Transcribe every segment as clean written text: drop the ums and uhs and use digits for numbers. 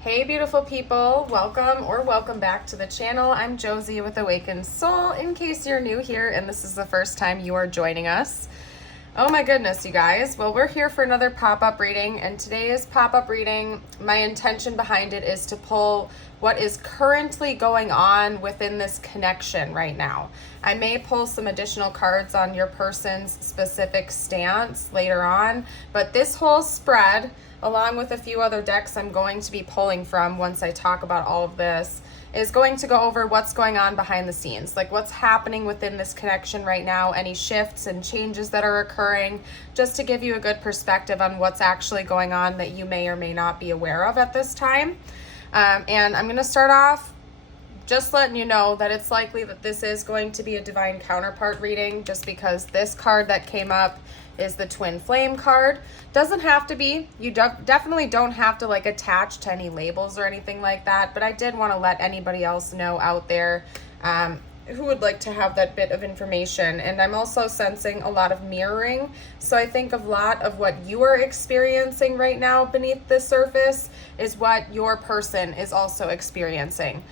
Hey beautiful people, welcome back to the channel. I'm Josie with Awakened Soul, in case you're new here and this is the first time you are joining us. Oh my goodness, you guys. Well, we're here for another pop-up reading, and today's pop-up reading, my intention behind it is to pull what is currently going on within this connection right now. I may pull some additional cards on your person's specific stance later on, but this whole spread, along with a few other decks I'm going to be pulling from once I talk about all of this, is going to go over what's going on behind the scenes, like what's happening within this connection right now, any shifts and changes that are occurring, just to give you a good perspective on what's actually going on that you may or may not be aware of at this time. And I'm going to start off just letting you know that it's likely that this is going to be a divine counterpart reading, just because this card that came up is the twin flame card. Doesn't have to be. You definitely don't have to like attach to any labels or anything like that, but I did want to let anybody else know out there who would like to have that bit of information. And I'm also sensing a lot of mirroring, so I think a lot of what you are experiencing right now beneath the surface is what your person is also experiencing.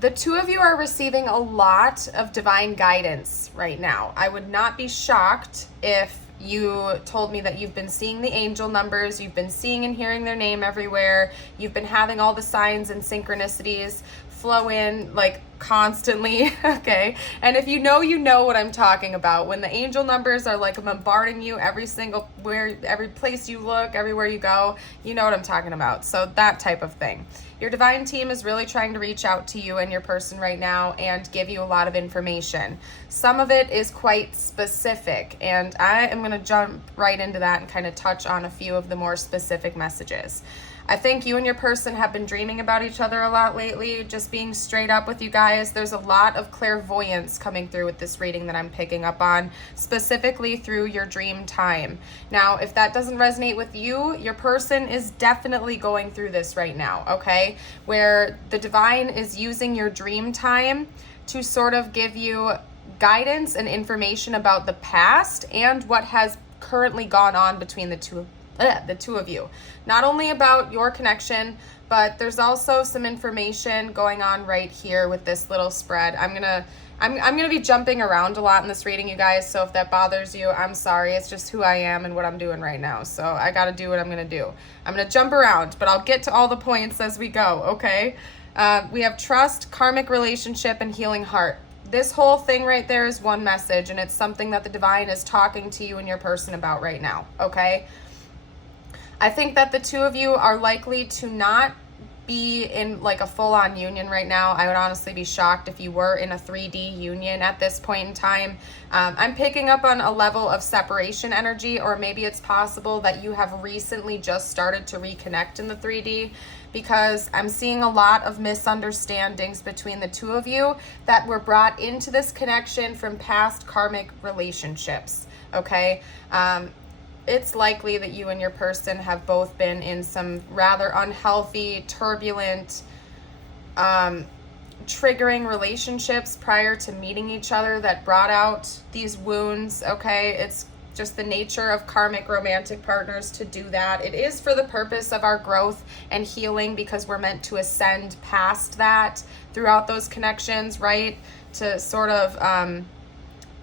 The two of you are receiving a lot of divine guidance right now. I would not be shocked if you told me that you've been seeing the angel numbers, you've been seeing and hearing their name everywhere, you've been having all the signs and synchronicities flow in like constantly, okay? And if you know what I'm talking about. When the angel numbers are like bombarding you every place you look, everywhere you go, you know what I'm talking about. So that type of thing. Your divine team is really trying to reach out to you and your person right now and give you a lot of information. Some of it is quite specific, and I am going to jump right into that and kind of touch on a few of the more specific messages. I think you and your person have been dreaming about each other a lot lately. Just being straight up with you guys, there's a lot of clairvoyance coming through with this reading that I'm picking up on, specifically through your dream time. Now, if that doesn't resonate with you, your person is definitely going through this right now, okay? Where the divine is using your dream time to sort of give you guidance and information about the past and what has currently gone on between the two of you. Not only about your connection, but there's also some information going on right here with this little spread. I'm gonna be jumping around a lot in this reading, you guys, so if that bothers you, I'm sorry. It's just who I am and what I'm doing right now, so I gotta do what I'm gonna do. I'm gonna jump around, but I'll get to all the points as we go, okay? We have trust, karmic relationship, and healing heart. This whole thing right there is one message, and it's something that the divine is talking to you and your person about right now, okay? I think that the two of you are likely to not be in like a full-on union right now. I would honestly be shocked if you were in a 3D union at this point in time. I'm picking up on a level of separation energy, or maybe it's possible that you have recently just started to reconnect in the 3D, because I'm seeing a lot of misunderstandings between the two of you that were brought into this connection from past karmic relationships, okay? It's likely that you and your person have both been in some rather unhealthy, turbulent, triggering relationships prior to meeting each other that brought out these wounds, okay? It's just the nature of karmic romantic partners to do that. It is for the purpose of our growth and healing, because we're meant to ascend past that throughout those connections, right? To sort of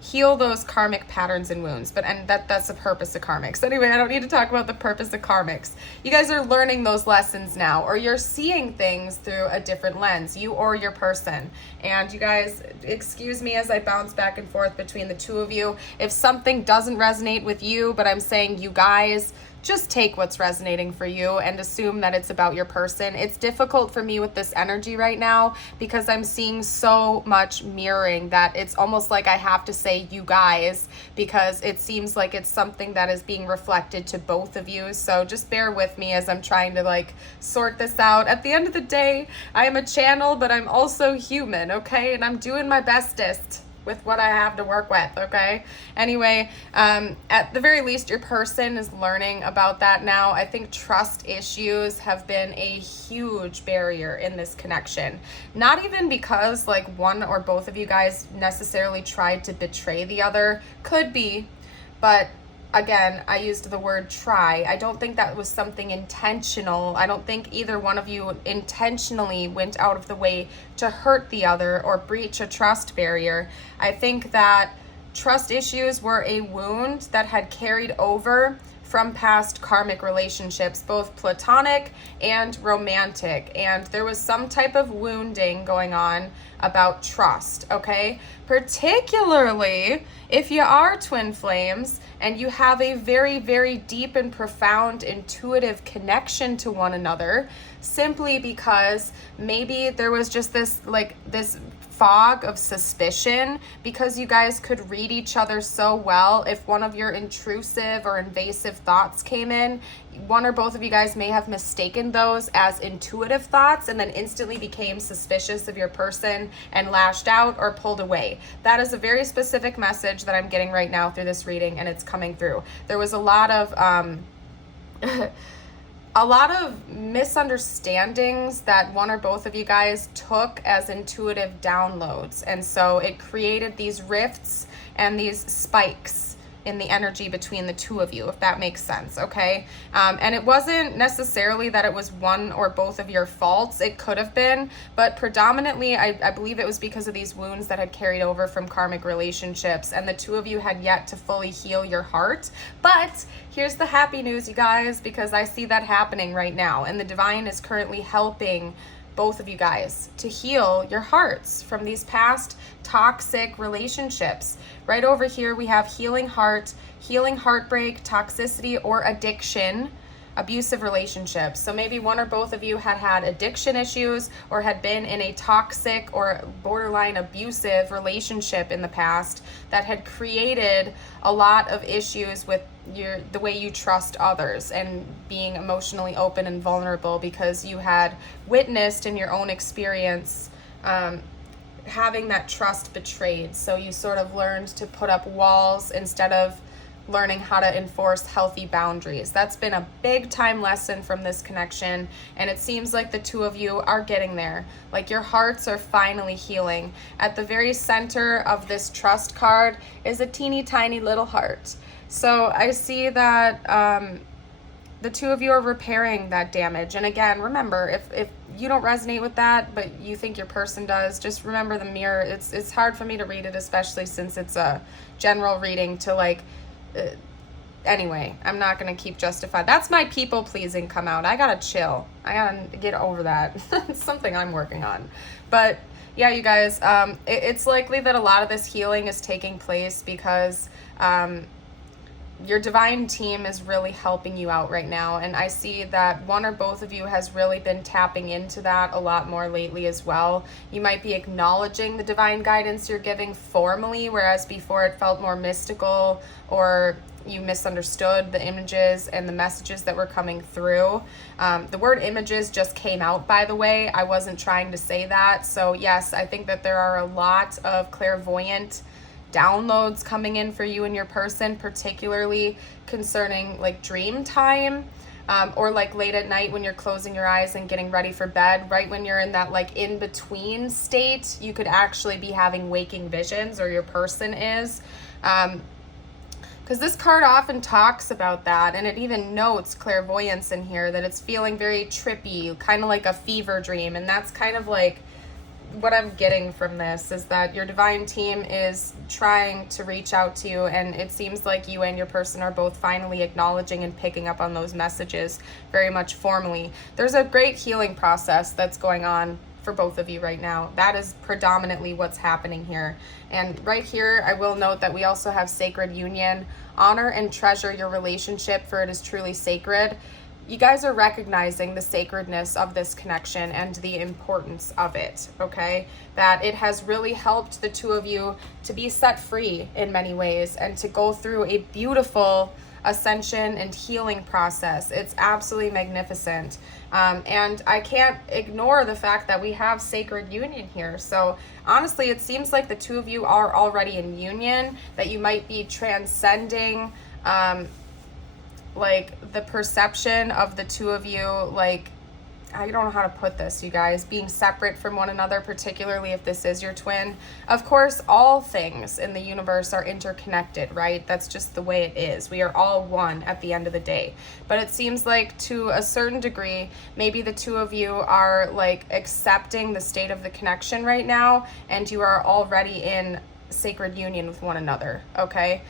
heal those karmic patterns and wounds. And that's the purpose of karmics. Anyway, I don't need to talk about the purpose of karmics. You guys are learning those lessons now, or you're seeing things through a different lens, you or your person. And you guys, excuse me as I bounce back and forth between the two of you. If something doesn't resonate with you, but I'm saying you guys, just take what's resonating for you and assume that it's about your person. It's difficult for me with this energy right now because I'm seeing so much mirroring that it's almost like I have to say you guys, because it seems like it's something that is being reflected to both of you. So just bear with me as I'm trying to like sort this out. At the end of the day, I am a channel, but I'm also human, okay? And I'm doing my bestest with what I have to work with, okay? Anyway, at the very least, your person is learning about that now. I think trust issues have been a huge barrier in this connection. Not even because like one or both of you guys necessarily tried to betray the other, could be, but again, I used the word try. I don't think that was something intentional. I don't think either one of you intentionally went out of the way to hurt the other or breach a trust barrier. I think that trust issues were a wound that had carried over from past karmic relationships, both platonic and romantic. And there was some type of wounding going on about trust, okay? Particularly if you are twin flames and you have a very, very deep and profound intuitive connection to one another, simply because maybe there was just this fog of suspicion because you guys could read each other so well. If one of your intrusive or invasive thoughts came in, one or both of you guys may have mistaken those as intuitive thoughts and then instantly became suspicious of your person and lashed out or pulled away. That is a very specific message that I'm getting right now through this reading, and it's coming through. There was a lot of a lot of misunderstandings that one or both of you guys took as intuitive downloads. And so it created these rifts and these spikes in the energy between the two of you, if that makes sense, okay? And it wasn't necessarily that it was one or both of your faults. It could have been, but predominantly, I believe it was because of these wounds that had carried over from karmic relationships, and the two of you had yet to fully heal your heart. But here's the happy news, you guys, because I see that happening right now, and the divine is currently helping both of you guys to heal your hearts from these past toxic relationships. Right over here, we have healing heart, healing heartbreak, toxicity, or addiction, abusive relationships. So maybe one or both of you had addiction issues or had been in a toxic or borderline abusive relationship in the past that had created a lot of issues with the way you trust others and being emotionally open and vulnerable because you had witnessed in your own experience having that trust betrayed. So you sort of learned to put up walls instead of learning how to enforce healthy boundaries. That's been a big time lesson from this connection, and it seems like the two of you are getting there. Like your hearts are finally healing. At the very center of this trust card is a teeny tiny little heart. So I see that the two of you are repairing that damage. And again, remember, if you don't resonate with that, but you think your person does, just remember the mirror. It's hard for me to read it, especially since it's a general reading to anyway, I'm not going to keep justifying. That's my people pleasing come out. I got to chill. I got to get over that. It's something I'm working on. But yeah, you guys, it's likely that a lot of this healing is taking place because your divine team is really helping you out right now. And I see that one or both of you has really been tapping into that a lot more lately as well. You might be acknowledging the divine guidance you're giving formally, whereas before it felt more mystical, or you misunderstood the images and the messages that were coming through. The word images just came out, by the way. I wasn't trying to say that. So yes, I think that there are a lot of clairvoyant downloads coming in for you and your person, particularly concerning dream time, or late at night when you're closing your eyes and getting ready for bed. Right when you're in that in-between state, you could actually be having waking visions, or your person is. Because this card often talks about that, and it even notes clairvoyance in here, that it's feeling very trippy, kind of like a fever dream. And that's kind of what I'm getting from this, is that your divine team is trying to reach out to you, and it seems like you and your person are both finally acknowledging and picking up on those messages very much formally. There's a great healing process that's going on for both of you right now. That is predominantly what's happening here. And right here, I will note that we also have sacred union. Honor and treasure your relationship, for it is truly sacred. You guys are recognizing the sacredness of this connection and the importance of it, okay? That it has really helped the two of you to be set free in many ways and to go through a beautiful ascension and healing process. It's absolutely magnificent. And I can't ignore the fact that we have sacred union here. So honestly, it seems like the two of you are already in union, that you might be transcending the perception of the two of you I don't know how to put this, you guys, being separate from one another, particularly if this is your twin. Of course, all things in the universe are interconnected, right? That's just the way it is. We are all one at the end of the day. But it seems like to a certain degree, maybe the two of you are like accepting the state of the connection right now, and you are already in sacred union with one another, okay?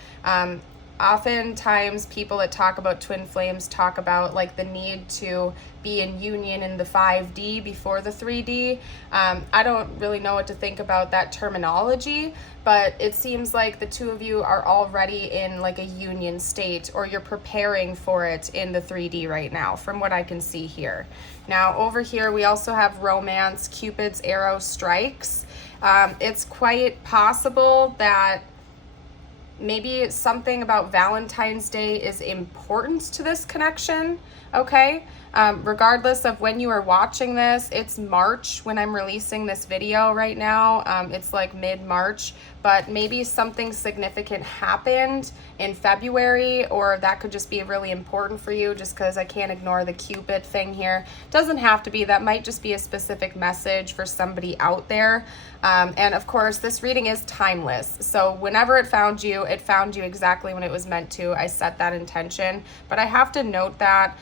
Oftentimes people that talk about twin flames talk about like the need to be in union in the 5D before the 3D. I don't really know what to think about that terminology, but it seems like the two of you are already in like a union state, or you're preparing for it in the 3D right now, from what I can see here. Now over here we also have romance, Cupid's arrow strikes. It's quite possible that maybe something about Valentine's Day is important to this connection, okay? Regardless of when you are watching this, it's March when I'm releasing this video right now. It's like mid-March, but maybe something significant happened in February, or that could just be really important for you, just because I can't ignore the Cupid thing here. Doesn't have to be. That might just be a specific message for somebody out there. And of course, this reading is timeless. So whenever it found you exactly when it was meant to. I set that intention, but I have to note that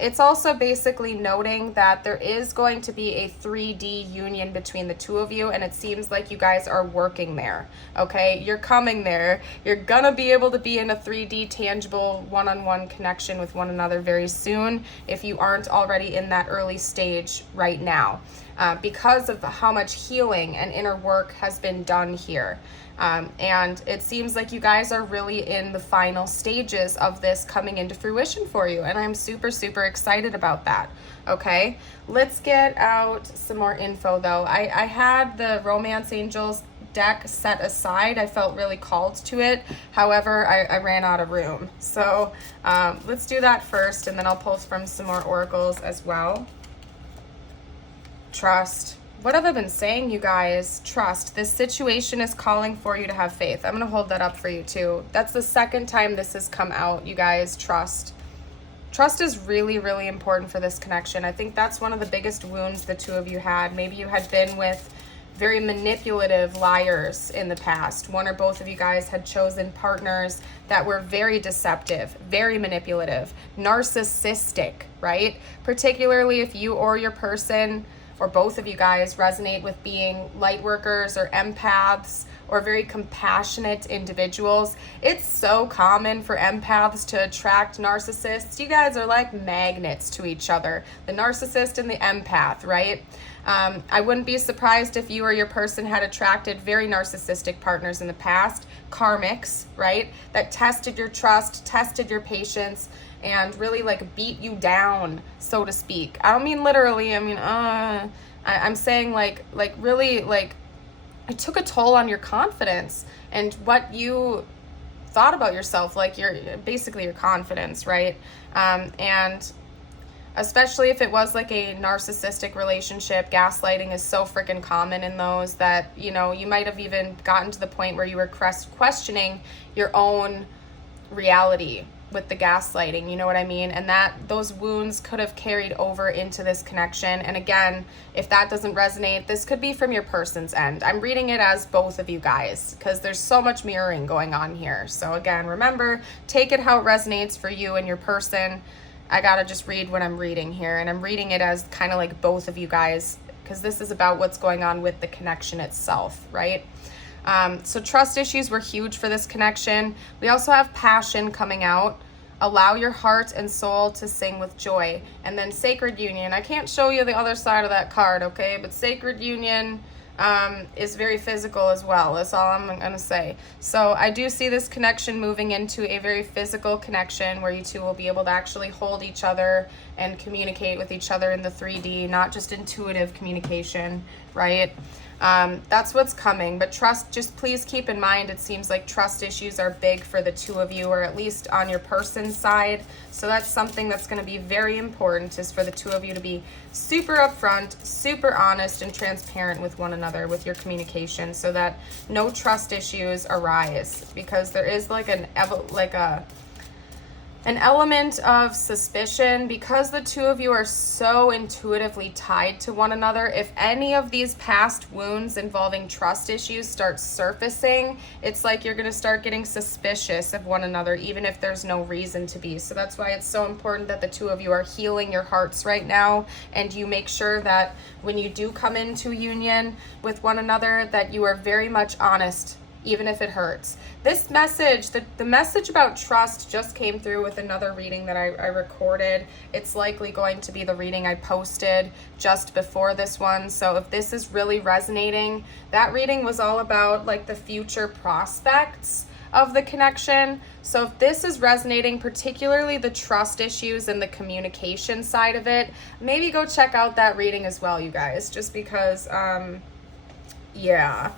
it's also basically noting that there is going to be a 3D union between the two of you, and it seems like you guys are working there, okay? You're coming there. You're gonna be able to be in a 3D tangible one-on-one connection with one another very soon if you aren't already in that early stage right now. Because of how much healing and inner work has been done here. And it seems like you guys are really in the final stages of this coming into fruition for you. And I'm super, super excited about that. Okay, let's get out some more info though. I had the Romance Angels deck set aside. I felt really called to it. However, I ran out of room. So let's do that first, and then I'll pull from some more oracles as well. Trust. What have I been saying, you guys? Trust. This situation is calling for you to have faith. I'm going to hold that up for you too. That's the second time this has come out, you guys. Trust. Trust is really, really important for this connection. I think that's one of the biggest wounds the two of you had. Maybe you had been with very manipulative liars in the past. One or both of you guys had chosen partners that were very deceptive, very manipulative, narcissistic, right? Particularly if you or your person, or both of you guys, resonate with being light workers or empaths or very compassionate individuals. It's so common for empaths to attract narcissists. You guys are like magnets to each other, the narcissist and the empath, right? I wouldn't be surprised if you or your person had attracted very narcissistic partners in the past, karmics, right? That tested your trust, tested your patience, and really like beat you down, so to speak. I don't mean literally. I mean, I'm saying like really like it took a toll on your confidence and what you thought about yourself, like basically your confidence, right? And especially if it was like a narcissistic relationship, gaslighting is so freaking common in those that, you know, you might have even gotten to the point where you were questioning your own reality with the gaslighting, you know what I mean? And that those wounds could have carried over into this connection. And again, if that doesn't resonate, this could be from your person's end. I'm reading it as both of you guys because there's so much mirroring going on here. So again, remember, take it how it resonates for you and your person. I gotta just read what I'm reading here, and I'm reading it as kind of like both of you guys because this is about what's going on with the connection itself, right? So trust issues were huge for this connection. We also have passion coming out. Allow your heart and soul to sing with joy. And then sacred union. I can't show you the other side of that card, okay? But sacred union is very physical as well. That's all I'm going to say. So I do see this connection moving into a very physical connection where you two will be able to actually hold each other and communicate with each other in the 3D, not just intuitive communication, right? That's what's coming. But trust, just please keep in mind, it seems like trust issues are big for the two of you, or at least on your person's side. So that's something that's going to be very important, is for the two of you to be super upfront, super honest and transparent with one another with your communication, so that no trust issues arise, because there is like an element of suspicion because the two of you are so intuitively tied to one another. If any of these past wounds involving trust issues start surfacing, it's like you're going to start getting suspicious of one another, even if there's no reason to be. So that's why it's so important that the two of you are healing your hearts right now, and you make sure that when you do come into union with one another, that you are very much honest, even if it hurts. This message, the message about trust just came through with another reading that I recorded. It's likely going to be the reading I posted just before this one. So if this is really resonating, that reading was all about like the future prospects of the connection. So if this is resonating, particularly the trust issues and the communication side of it, maybe go check out that reading as well, you guys, just because, yeah.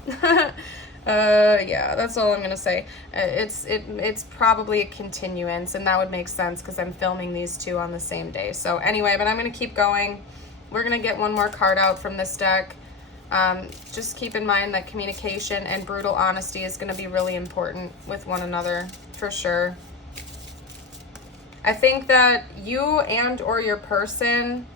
Yeah, that's all I'm gonna say. It's probably a continuance, and that would make sense because I'm filming these two on the same day. So anyway, but I'm gonna keep going. We're gonna get one more card out from this deck. Just keep in mind that communication and brutal honesty is gonna be really important with one another, for sure. I think that you and or your person,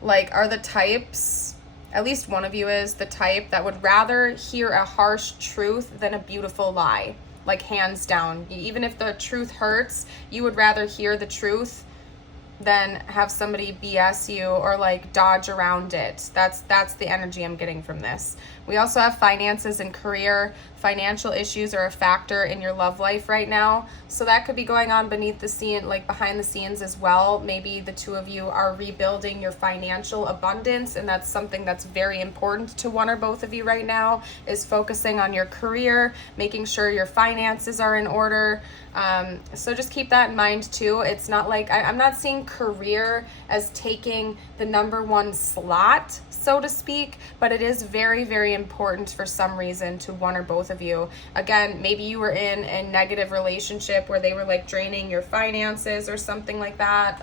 like, are the types, at least one of you is the type that would rather hear a harsh truth than a beautiful lie, like hands down. Even if the truth hurts, you would rather hear the truth than have somebody BS you or like dodge around it. That's the energy I'm getting from this. We also have finances and career. Financial issues are a factor in your love life right now. So that could be going on beneath the scene, like behind the scenes as well. Maybe the two of you are rebuilding your financial abundance, and that's something that's very important to one or both of you right now, is focusing on your career, making sure your finances are in order. So just keep that in mind too. It's not like, I'm not seeing career as taking the #1 slot, so to speak, but it is very, very important for some reason to one or both of you. Again, maybe you were in a negative relationship where they were like draining your finances or something like that,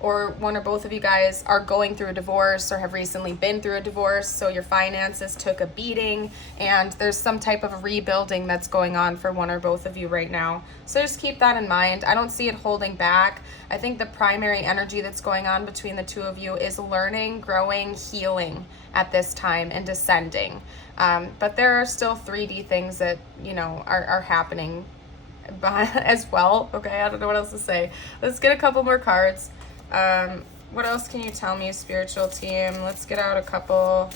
or one or both of you guys are going through a divorce or have recently been through a divorce, so your finances took a beating, and there's some type of rebuilding that's going on for one or both of you right now. So just keep that in mind. I don't see it holding back. I think the primary energy that's going on between the two of you is learning, growing, healing at this time, and descending. But there are still 3D things that, you know, are happening as well. Okay, I don't know what else to say. Let's get a couple more cards. What else can you tell me, spiritual team? Let's get out a couple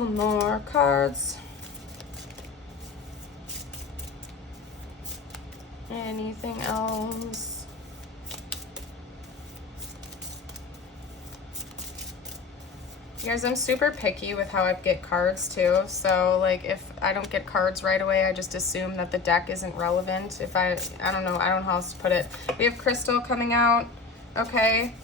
more cards. Anything else? You guys, I'm super picky with how I get cards too. So like if I don't get cards right away, I just assume that the deck isn't relevant. If I don't know how else to put it. We have crystal coming out. Okay.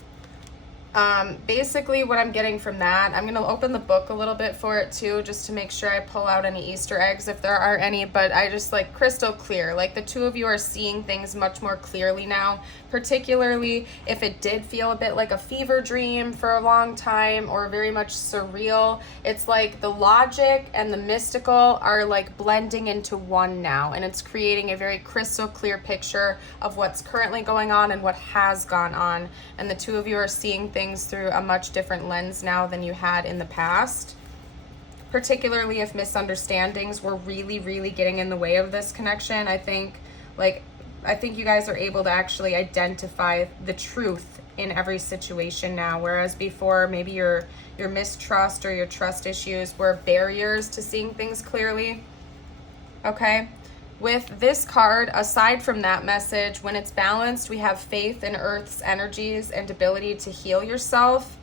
Basically what I'm getting from that, I'm going to open the book a little bit for it too, just to make sure I pull out any Easter eggs if there are any, but I just like crystal clear. Like the two of you are seeing things much more clearly now, particularly if it did feel a bit like a fever dream for a long time or very much surreal. It's like the logic and the mystical are like blending into one now, and it's creating a very crystal clear picture of what's currently going on and what has gone on. And the two of you are seeing things through a much different lens now than you had in the past, particularly if misunderstandings were really getting in the way of this connection. I think you guys are able to actually identify the truth in every situation now, whereas before maybe your mistrust or your trust issues were barriers to seeing things clearly. Okay. With this card, aside from that message, when it's balanced, we have faith in Earth's energies and ability to heal yourself.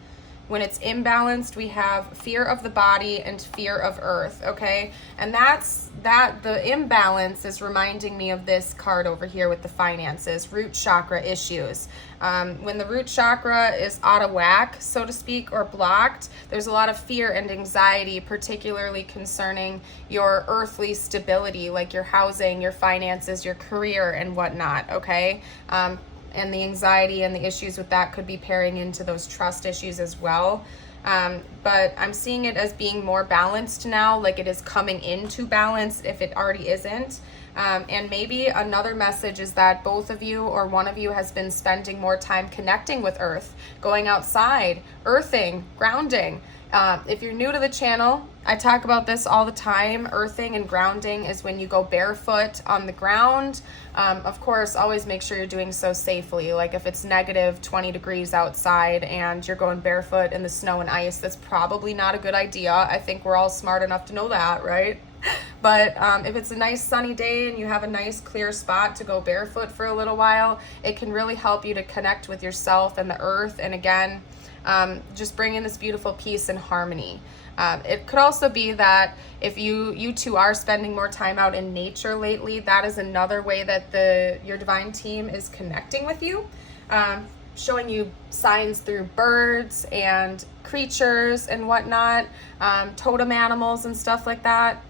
When it's imbalanced, we have fear of the body and fear of Earth, okay? And the imbalance is reminding me of this card over here with the finances, root chakra issues. When the root chakra is out of whack, so to speak, or blocked, there's a lot of fear and anxiety, particularly concerning your earthly stability, like your housing, your finances, your career, and whatnot, okay? And the anxiety and the issues with that could be pairing into those trust issues as well. But I'm seeing it as being more balanced now, like it is coming into balance if it already isn't. And maybe another message is that both of you or one of you has been spending more time connecting with earth, going outside, earthing, grounding. If you're new to the channel, I talk about this all the time. Earthing and grounding is when you go barefoot on the ground. Of course, always make sure you're doing so safely. Like if it's negative 20 degrees outside and you're going barefoot in the snow and ice, that's probably not a good idea. I think we're all smart enough to know that, right? But if it's a nice sunny day and you have a nice clear spot to go barefoot for a little while, it can really help you to connect with yourself and the earth. And again, just bring in this beautiful peace and harmony. It could also be that if you two are spending more time out in nature lately, that is another way that your divine team is connecting with you, showing you signs through birds and creatures and whatnot, totem animals and stuff like that.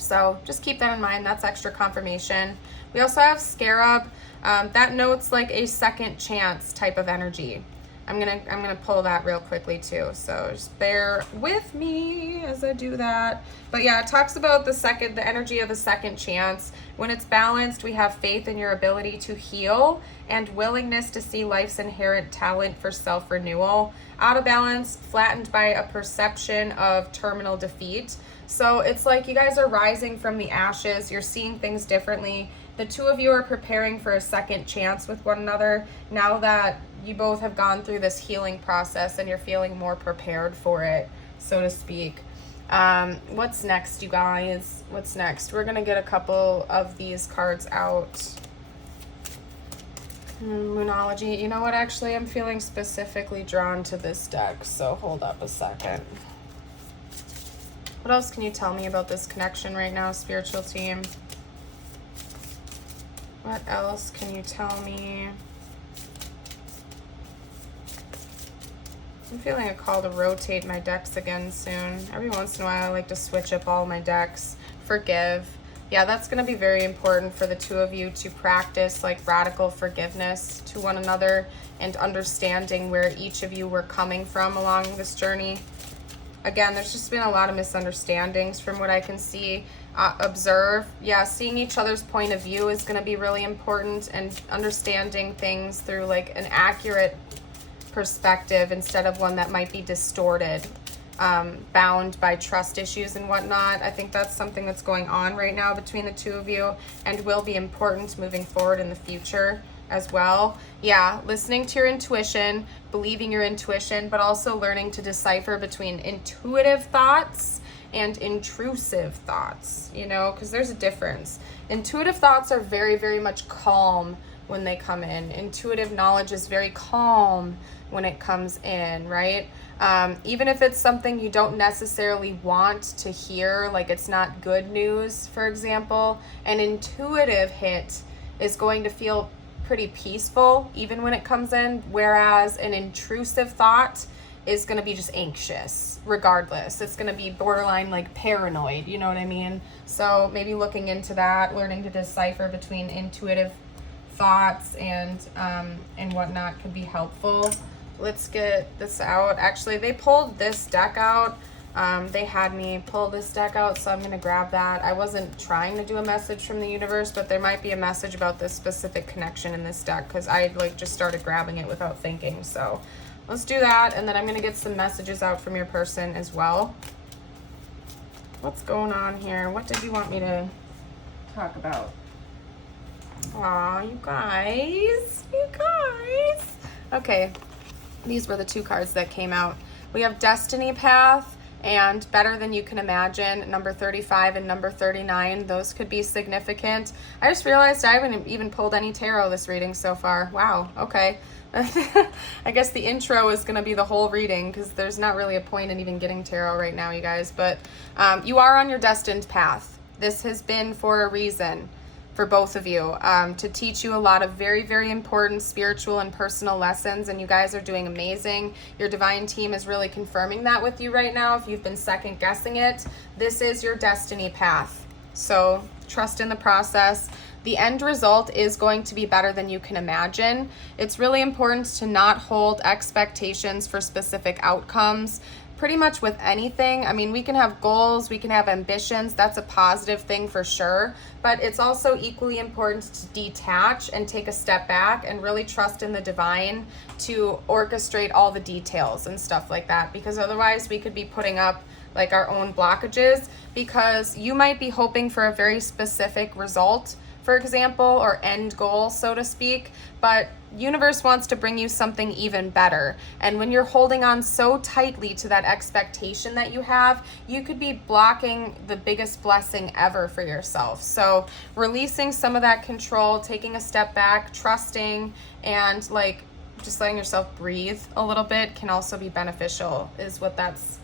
So just keep that in mind. That's extra confirmation. We also have scarab. That notes like a second chance type of energy. I'm gonna pull that real quickly too, so just bear with me as I do that. But yeah, it talks about the energy of the second chance. When it's balanced, we have faith in your ability to heal and willingness to see life's inherent talent for self-renewal. Out of balance, flattened by a perception of terminal defeat. So it's like you guys are rising from the ashes. You're seeing things differently. The two of you are preparing for a second chance with one another now that you both have gone through this healing process and you're feeling more prepared for it, so to speak. What's next, you guys? What's next? We're going to get a couple of these cards out. Moonology. You know what? Actually, I'm feeling specifically drawn to this deck, so hold up a second. What else can you tell me about this connection right now, spiritual team? What else can you tell me? I'm feeling a call to rotate my decks again soon. Every once in a while, I like to switch up all my decks. Forgive. Yeah, that's going to be very important for the two of you to practice like radical forgiveness to one another and understanding where each of you were coming from along this journey. Again, there's just been a lot of misunderstandings from what I can see. Observe. Yeah, seeing each other's point of view is going to be really important, and understanding things through like an accurate perspective instead of one that might be distorted, bound by trust issues and whatnot. I think that's something that's going on right now between the two of you and will be important moving forward in the future as well. Yeah, listening to your intuition, believing your intuition, but also learning to decipher between intuitive thoughts and intrusive thoughts, you know, because there's a difference. Intuitive thoughts are very, very much calm when they come in. Intuitive knowledge is very calm when it comes in, right? Even if it's something you don't necessarily want to hear, like it's not good news, for example, an intuitive hit is going to feel pretty peaceful even when it comes in, whereas an intrusive thought is going to be just anxious regardless. It's going to be borderline like paranoid, you know what I mean? So maybe looking into that, learning to decipher between intuitive thoughts and whatnot could be helpful. Let's get this out. Actually, they pulled this deck out. They had me pull this deck out, so I'm going to grab that. I wasn't trying to do a message from the universe, but there might be a message about this specific connection in this deck because I like just started grabbing it without thinking. So let's do that, and then I'm going to get some messages out from your person as well. What's going on here? What did you want me to talk about? Aw, you guys. Okay, these were the two cards that came out. We have Destiny Path and Better Than You Can Imagine, number 35 and number 39. Those could be significant. I just realized I haven't even pulled any tarot this reading so far. Wow, okay. I guess the intro is going to be the whole reading because there's not really a point in even getting tarot right now, you guys. But you are on your destined path. This has been for a reason for both of you, to teach you a lot of very, very important spiritual and personal lessons, and you guys are doing amazing. Your divine team is really confirming that with you right now. If you've been second guessing it, this is your destiny path. So trust in the process. the end result is going to be better than you can imagine. It's really important to not hold expectations for specific outcomes. Pretty much with anything. I mean, we can have goals, we can have ambitions. That's a positive thing for sure. But it's also equally important to detach and take a step back and really trust in the divine to orchestrate all the details and stuff like that. Because otherwise we could be putting up like our own blockages, because you might be hoping for a very specific result, for example, or end goal, so to speak, but universe wants to bring you something even better. And when you're holding on so tightly to that expectation that you have, you could be blocking the biggest blessing ever for yourself. So releasing some of that control, taking a step back, trusting, and like just letting yourself breathe a little bit can also be beneficial, is what that's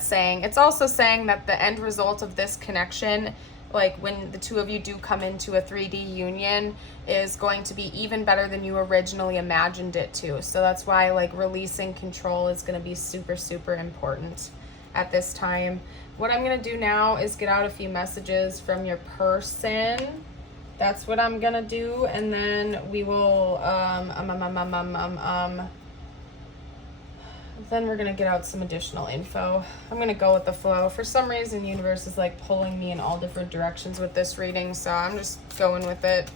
saying. It's also saying that the end result of this connection, like when the two of you do come into a 3D union, is going to be even better than you originally imagined it to. So that's why like releasing control is going to be super, super important at this time. What I'm going to do now is get out a few messages from your person. That's what I'm going to do. And then we will, then we're going to get out some additional info. I'm going to go with the flow. For some reason, the universe is like pulling me in all different directions with this reading, so I'm just going with it.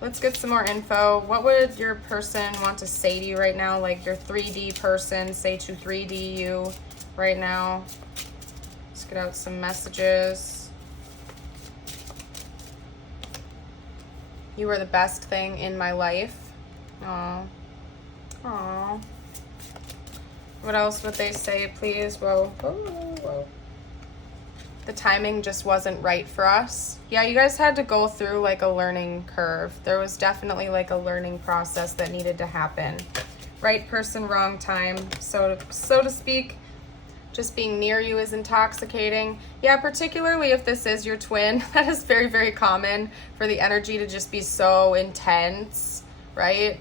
Let's get some more info. What would your person want to say to you right now? Like your 3D person, say to 3D you right now. Let's get out some messages. You are the best thing in my life. Aww. Aww. What else would they say, please? Whoa, whoa, whoa. The timing just wasn't right for us. Yeah, you guys had to go through like a learning curve. There was definitely like a learning process that needed to happen. Right person, wrong time, so to speak. Just being near you is intoxicating. Yeah, particularly if this is your twin. That is very, very common for the energy to just be so intense, right?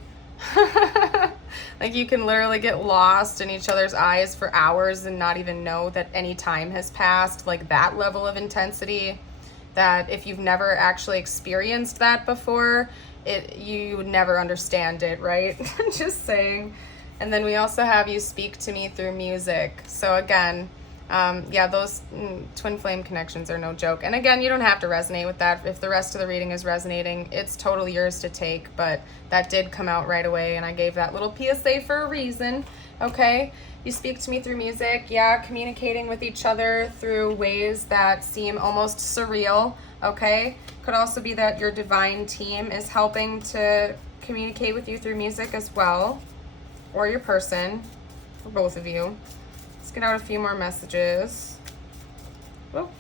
Like you can literally get lost in each other's eyes for hours and not even know that any time has passed. Like that level of intensity, that if you've never actually experienced that before, you would never understand it, right? Just saying. And then we also have you speak to me through music. So again, yeah, those twin flame connections are no joke. And again, you don't have to resonate with that. If the rest of the reading is resonating, it's totally yours to take, but that did come out right away, and I gave that little PSA for a reason. Okay, you speak to me through music. Yeah, communicating with each other through ways that seem almost surreal. Okay, could also be that your divine team is helping to communicate with you through music as well, or your person, for both of you. Let's get out a few more messages. Whoop.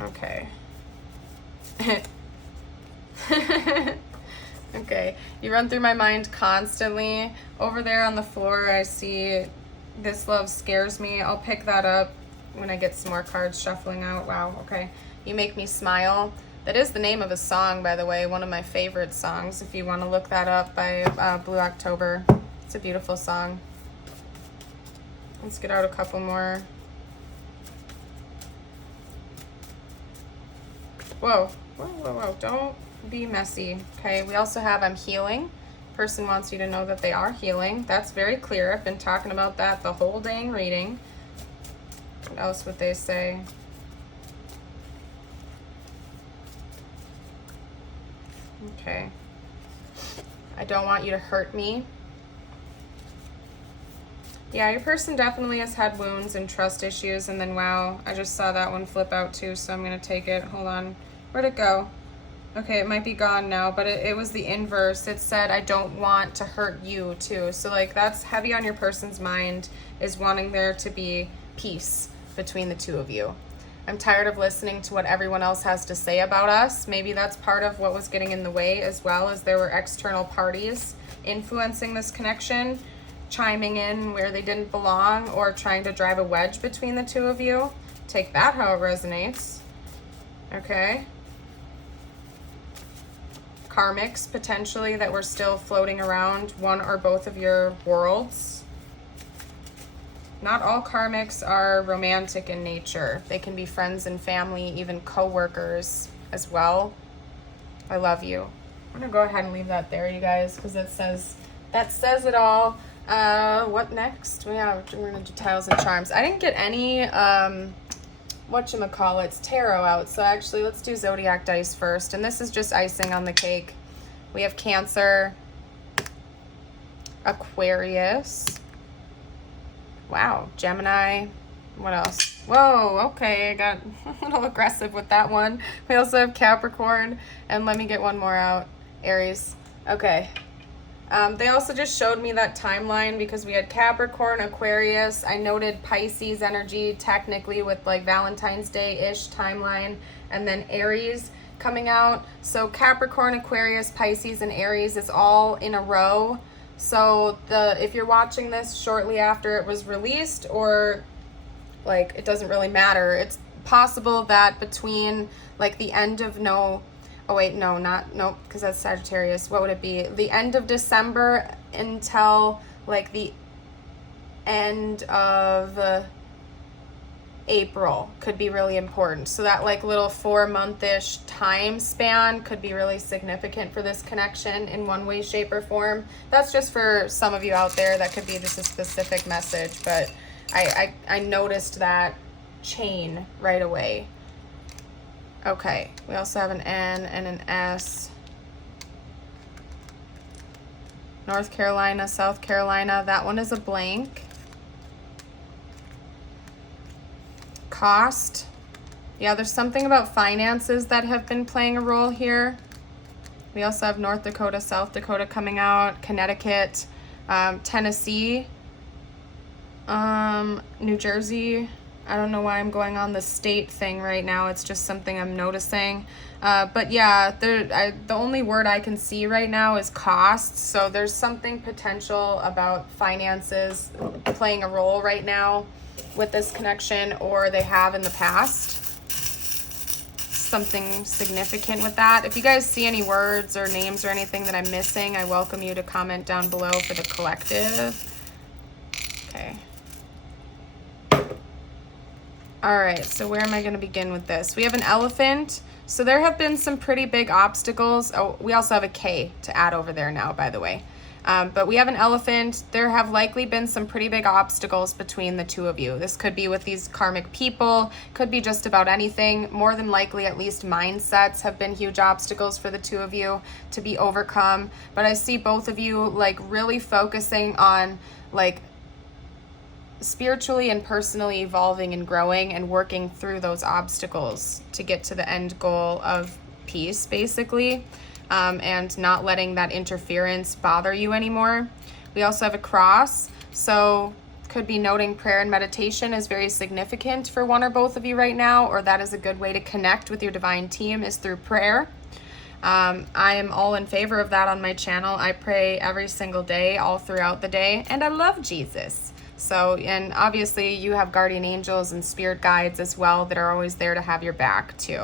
Okay. Okay, you run through my mind constantly. Over there on the floor, I see this love scares me. I'll pick that up when I get some more cards shuffling out. Wow, okay. You make me smile. That is the name of a song, by the way, one of my favorite songs, if you want to look that up, by Blue October. It's a beautiful song. Let's get out a couple more. Whoa, whoa, whoa, whoa, don't be messy. Okay, we also have I'm healing. Person wants you to know that they are healing. That's very clear. I've been talking about that the whole dang reading. What else would they say? Okay. I don't want you to hurt me. Yeah, your person definitely has had wounds and trust issues, and then wow, I just saw that one flip out too, so I'm gonna take it. Hold on. Where'd it go? Okay, it might be gone now, but it was the inverse. It said, I don't want to hurt you too. So like that's heavy on your person's mind, is wanting there to be peace between the two of you. I'm tired of listening to what everyone else has to say about us. Maybe that's part of what was getting in the way, as well as there were external parties influencing this connection, chiming in where they didn't belong, or trying to drive a wedge between the two of you. Take that how it resonates. Okay. Karmics, potentially, that were still floating around one or both of your worlds. Not all karmics are romantic in nature. They can be friends and family, even co-workers as well. I love you. I'm gonna go ahead and leave that there, you guys, because that says it all. What next? We're gonna do tiles and charms. I didn't get any whatchamacallits, tarot out, so actually let's do Zodiac dice first, and this is just icing on the cake. We have Cancer, Aquarius, wow, Gemini, what else? Whoa, okay, I got a little aggressive with that one. We also have Capricorn, and let me get one more out, Aries. Okay. They also just showed me that timeline because we had Capricorn, Aquarius. I noted Pisces energy technically with like Valentine's Day-ish timeline, and then Aries coming out. So Capricorn, Aquarius, Pisces, and Aries is all in a row. So if you're watching this shortly after it was released, or like it doesn't really matter, it's possible that between like the end of because that's Sagittarius. What would it be? The end of December until like the end of April could be really important. So that like little 4-month-ish time span could be really significant for this connection in one way, shape, or form. That's just for some of you out there. That could be just a specific message, but I noticed that chain right away. Okay, we also have an N and an S. North Carolina, South Carolina, that one is a blank. Cost. Yeah, there's something about finances that have been playing a role here. We also have North Dakota, South Dakota coming out, Connecticut, Tennessee, New Jersey. I don't know why I'm going on the state thing right now. It's just something I'm noticing. But yeah, the only word I can see right now is costs. So there's something potential about finances playing a role right now with this connection, or they have in the past. Something significant with that. If you guys see any words or names or anything that I'm missing, I welcome you to comment down below for the collective. Okay. All right, so where am I going to begin with this? We have an elephant. So there have been some pretty big obstacles. Oh, we also have a K to add over there now, by the way. But we have an elephant. There have likely been some pretty big obstacles between the two of you. This could be with these karmic people, could be just about anything. More than likely, at least mindsets have been huge obstacles for the two of you to be overcome. But I see both of you like really focusing on like spiritually and personally evolving and growing and working through those obstacles to get to the end goal of peace, basically, and not letting that interference bother you anymore. We also have a cross, so could be noting prayer and meditation is very significant for one or both of you right now, or that is a good way to connect with your divine team is through prayer. I am all in favor of that on my channel. I pray every single day, all throughout the day, and I love Jesus. So, and obviously you have guardian angels and spirit guides as well that are always there to have your back too.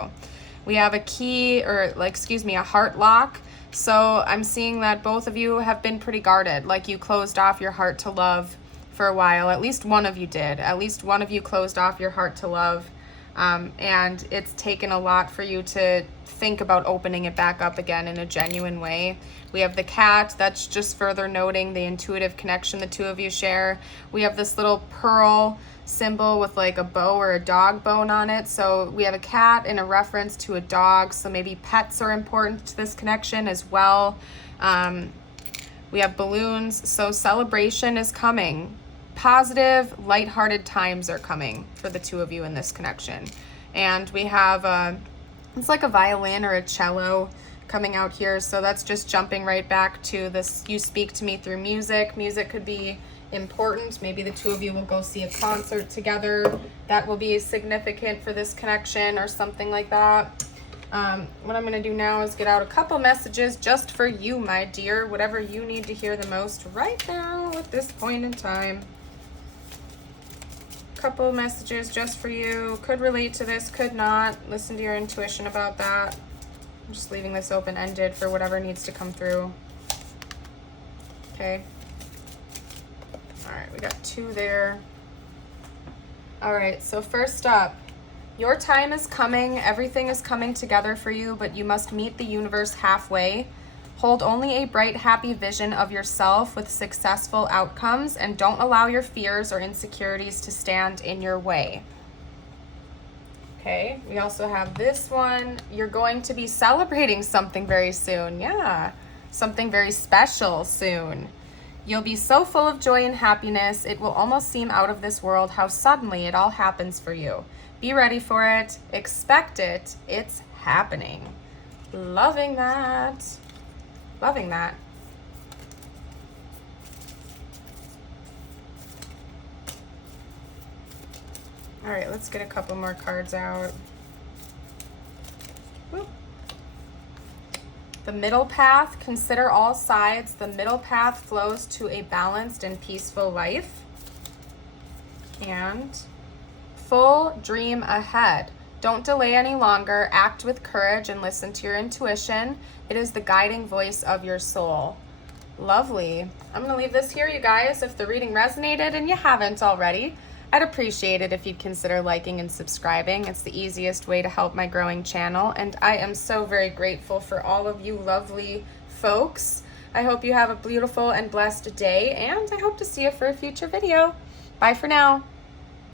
We have a key, or a heart lock. So I'm seeing that both of you have been pretty guarded, like you closed off your heart to love for a while. At least one of you did. At least one of you closed off your heart to love. And it's taken a lot for you to think about opening it back up again in a genuine way. We have the cat. That's just further noting the intuitive connection the two of you share. We have this little pearl symbol with like a bow or a dog bone on it. So we have a cat in a reference to a dog. So maybe pets are important to this connection as well. We have balloons. So celebration is coming. Positive, lighthearted times are coming for the two of you in this connection. And we have it's like a violin or a cello coming out here. So that's just jumping right back to this, you speak to me through music. Music could be important. Maybe the two of you will go see a concert together. That will be significant for this connection or something like that. What I'm going to do now is get out a couple messages just for you, my dear. Whatever you need to hear the most right now at this point in time. Couple messages just for you. Could relate to this, could not. Listen to your intuition about that. I'm just leaving this open-ended for whatever needs to come through. Okay. All right, we got 2 there. All right, so first up, Your time is coming. Everything is coming together for you, but you must meet the universe halfway. Hold only a bright, happy vision of yourself with successful outcomes, and don't allow your fears or insecurities to stand in your way. Okay, we also have this one. You're going to be celebrating something very soon. Yeah, something very special soon. You'll be so full of joy and happiness, it will almost seem out of this world how suddenly it all happens for you. Be ready for it. Expect it. It's happening. Loving that. Loving that. All right, let's get a couple more cards out. Whoop. The middle path, consider all sides. The middle path flows to a balanced and peaceful life. And full dream ahead. Don't delay any longer. Act with courage and listen to your intuition. It is the guiding voice of your soul. Lovely. I'm going to leave this here, you guys. If the reading resonated and you haven't already, I'd appreciate it if you'd consider liking and subscribing. It's the easiest way to help my growing channel, and I am so very grateful for all of you lovely folks. I hope you have a beautiful and blessed day, and I hope to see you for a future video. Bye for now.